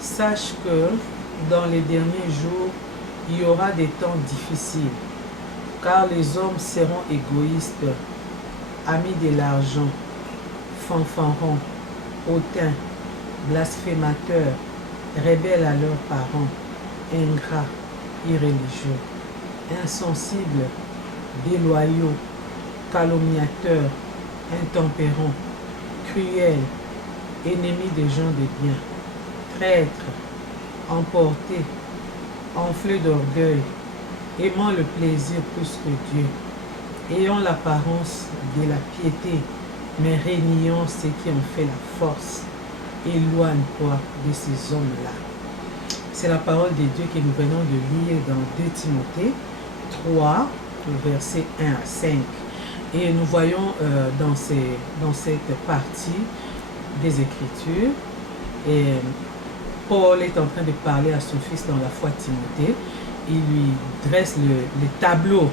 Sache que dans les derniers jours, il y aura des temps difficiles, car les hommes seront égoïstes, amis de l'argent, fanfarons, hautains, blasphémateurs, rebelles à leurs parents, ingrats, irréligieux, insensibles, déloyaux, calomniateurs, intempérants, cruels, ennemis des gens de bien, traîtres, emportés, enflés d'orgueil, aimant le plaisir plus que Dieu, ayant l'apparence de la piété, mais régnant ceux qui ont fait la force. Éloigne-toi de ces hommes-là. C'est la parole de Dieu que nous venons de lire dans 2 Timothée 3, versets 1 à 5. Et nous voyons dans cette partie des Écritures, et Paul est en train de parler à son fils dans la foi Timothée. Il lui dresse le tableau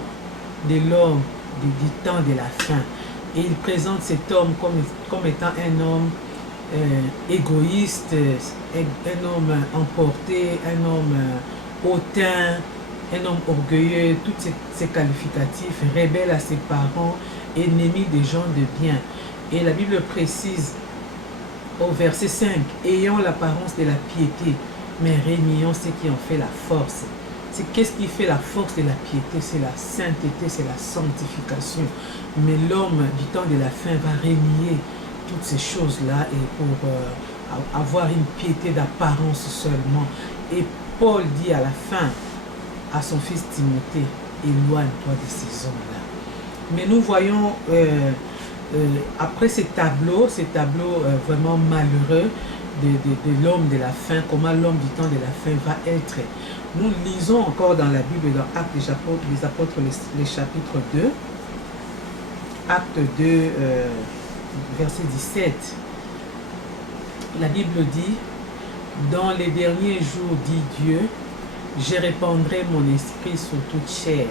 de l'homme du temps de la fin. Et il présente cet homme comme étant un homme égoïste, un homme emporté, un homme hautain, un homme orgueilleux, tous ces qualificatifs, rebelle à ses parents, ennemi des gens de bien. Et la Bible précise au verset 5, ayant l'apparence de la piété, mais régnant ceux qui ont fait la force. C'est qu'est-ce qui fait la force de la piété? C'est la sainteté, c'est la sanctification. Mais l'homme du temps de la fin va régner toutes ces choses-là et pour avoir une piété d'apparence seulement. Et Paul dit à la fin à son fils Timothée, éloigne-toi de ces hommes-là. Mais nous voyons après ces tableaux vraiment malheureux de l'homme de la fin, comment l'homme du temps de la fin va être. Nous lisons encore dans la Bible, dans Actes des Apôtres, les chapitres 2, Acte 2, verset 17. La Bible dit, dans les derniers jours, dit Dieu, je répandrai mon esprit sur toute chair.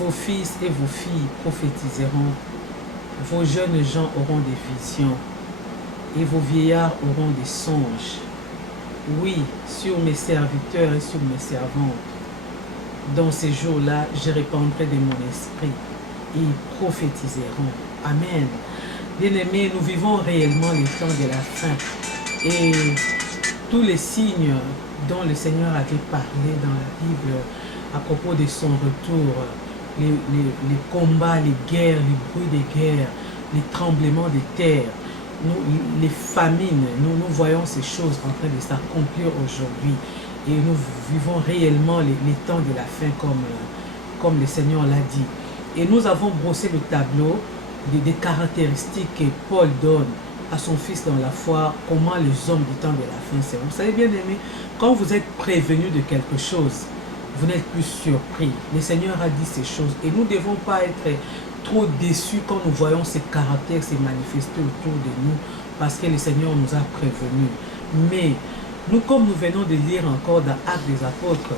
Vos fils et vos filles prophétiseront, vos jeunes gens auront des visions, et vos vieillards auront des songes. Oui, sur mes serviteurs et sur mes servantes. Dans ces jours-là, je répandrai de mon esprit, et ils prophétiseront. Amen. Bien-aimés, nous vivons réellement les temps de la fin. Et tous les signes dont le Seigneur avait parlé dans la Bible à propos de son retour, les combats, les guerres, les bruits des guerres, les tremblements de terre, les famines, nous voyons ces choses en train de s'accomplir aujourd'hui. Et nous vivons réellement les temps de la fin comme le Seigneur l'a dit. Et nous avons brossé le tableau des caractéristiques que Paul donne à son fils dans la foi, comment les hommes du temps de la fin seront. Vous savez bien aimé, quand vous êtes prévenu de quelque chose, vous n'êtes plus surpris. Le Seigneur a dit ces choses et nous ne devons pas être trop déçus quand nous voyons ces caractères se manifester autour de nous parce que le Seigneur nous a prévenus. Mais nous, comme nous venons de lire encore dans Actes des Apôtres,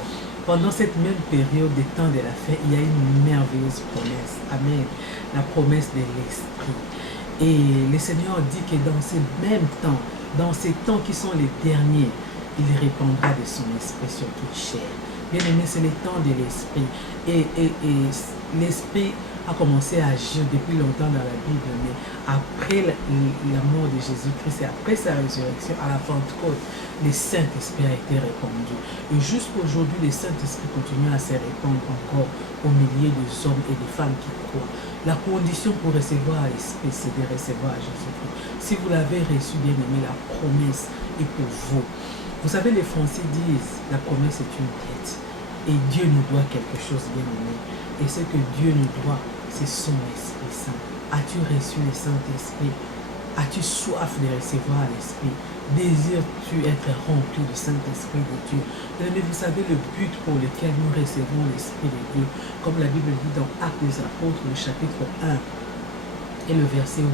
pendant cette même période des temps de la fin, il y a une merveilleuse promesse. Amen. La promesse de l'Esprit. Et le Seigneur dit que dans ces mêmes temps, dans ces temps qui sont les derniers, il répandra de son esprit sur toute chair. Bien aimé, c'est le temps de l'esprit. Et l'esprit a commencé à agir depuis longtemps dans la Bible, mais après la mort de Jésus-Christ et après sa résurrection à la Pentecôte, le Saint-Esprit a été répandu. Et jusqu'aujourd'hui, le Saint-Esprit continue à se répandre encore au milieu des hommes et des femmes qui croient. La condition pour recevoir l'Esprit, c'est de recevoir Jésus-Christ. Si vous l'avez reçu, bien aimé, la promesse est pour vous. Vous savez, les Français disent, la promesse est une dette. Et Dieu nous doit quelque chose, bien aimé. Et ce que Dieu nous doit, c'est son Esprit Saint. As-tu reçu le Saint-Esprit? As-tu soif de recevoir l'Esprit? Désires-tu être rempli du Saint-Esprit de Dieu? Mais vous savez le but pour lequel nous recevons l'Esprit de Dieu, comme la Bible dit dans Actes des Apôtres, le chapitre 1 et le verset 8,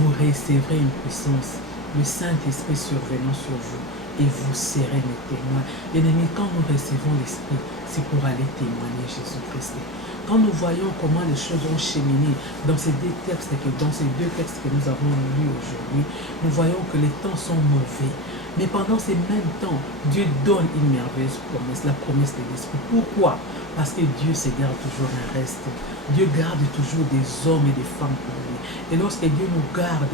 vous recevrez une puissance, le Saint-Esprit survenant sur vous, et vous serez mes témoins. Bien-aimés, quand nous recevons l'Esprit, c'est pour aller témoigner Jésus-Christ. Quand nous voyons comment les choses ont cheminé dans ces deux textes que nous avons lus aujourd'hui, nous voyons que les temps sont mauvais. Mais pendant ces mêmes temps, Dieu donne une merveilleuse promesse, la promesse de l'Esprit. Pourquoi? Parce que Dieu se garde toujours un reste. Dieu garde toujours des hommes et des femmes pour lui. Et lorsque Dieu nous garde,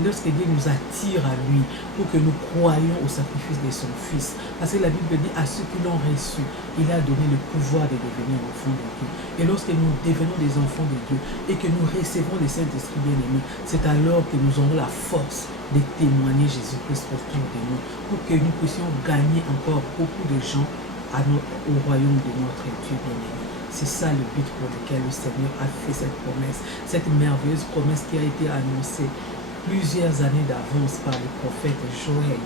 lorsque Dieu nous attire à lui, pour que nous croyions au sacrifice de son Fils. Parce que la Bible dit, à ceux qui l'ont reçu, il a donné le pouvoir de devenir enfants de Dieu. Et lorsque nous devenons des enfants de Dieu, et que nous recevons le Saint-Esprit bien-aimé, c'est alors que nous aurons la force de témoigner Jésus-Christ autour de nous, pour que nous puissions gagner encore beaucoup de gens au royaume de notre Dieu bien-aimé. C'est ça le but pour lequel le Seigneur a fait cette promesse, cette merveilleuse promesse qui a été annoncée plusieurs années d'avance par le prophète Joël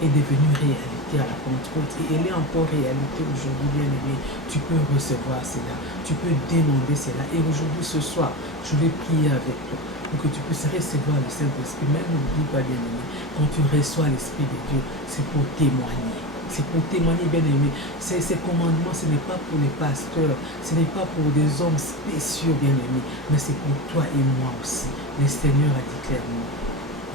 est devenue réalité à la Pentecôte et elle est encore réalité aujourd'hui, bien-aimé. Tu peux recevoir cela, tu peux demander cela. Et aujourd'hui, ce soir, je vais prier avec toi pour que tu puisses recevoir le Saint-Esprit. Même n'oublie pas, bien-aimé, quand tu reçois l'Esprit de Dieu, c'est pour témoigner. C'est pour témoigner, bien-aimé. Ces commandements, ce n'est pas pour les pasteurs, ce n'est pas pour des hommes spéciaux, bien-aimés, mais c'est pour toi et moi aussi. Le Seigneur a dit clairement,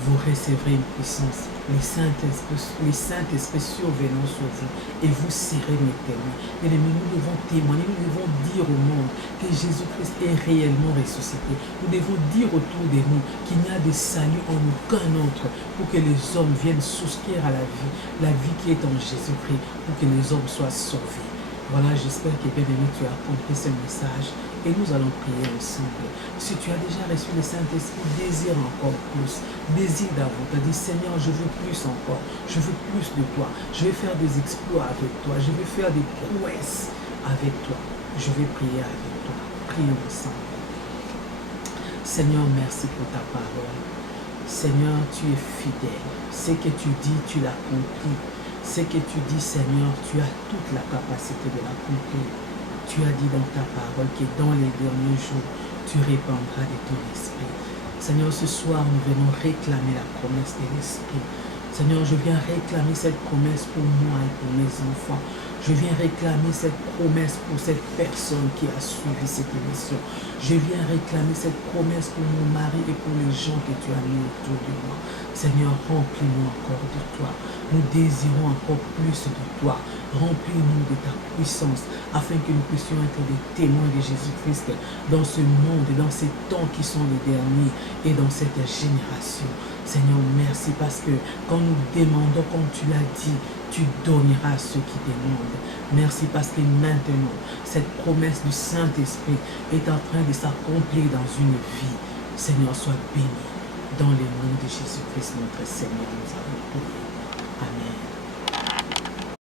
vous recevrez une puissance, les Saint-Esprits survenant sur vous, et vous serez mes témoins. Bien-aimés, nous devons témoigner, nous devons dire au monde que Jésus-Christ est réellement ressuscité. Nous devons dire autour de nous qu'il n'y a de salut en aucun autre, pour que les hommes viennent souscrire à la vie qui est en Jésus-Christ, pour que les hommes soient sauvés. Voilà, j'espère que bien-aimé, tu as compris ce message et nous allons prier ensemble. Si tu as déjà reçu le Saint-Esprit, désire encore plus, désire davantage. Dis, Seigneur, je veux plus encore, je veux plus de toi. Je vais faire des exploits avec toi, je vais faire des prouesses avec toi. Je vais prier avec toi. Prions ensemble. Seigneur, merci pour ta parole. Seigneur, tu es fidèle. Ce que tu dis, tu l'accomplis. Ce que tu dis, Seigneur, tu as toute la capacité de l'accomplir. Tu as dit dans ta parole que dans les derniers jours, tu répandras de ton esprit. Seigneur, ce soir, nous venons réclamer la promesse de l'Esprit. Seigneur, je viens réclamer cette promesse pour moi et pour mes enfants. Je viens réclamer cette promesse pour cette personne qui a suivi cette émission. Je viens réclamer cette promesse pour mon mari et pour les gens que tu as mis autour de moi. Seigneur, remplis-nous encore de toi. Nous désirons encore plus de toi. Remplis-nous de ta puissance afin que nous puissions être des témoins de Jésus-Christ dans ce monde et dans ces temps qui sont les derniers et dans cette génération. Seigneur, merci parce que quand nous demandons, comme tu l'as dit, tu donneras à ceux qui demandent. Merci parce que maintenant, cette promesse du Saint-Esprit est en train de s'accomplir dans une vie. Seigneur, sois béni. Dans le nom de Jésus-Christ, notre Seigneur, nous avons prié.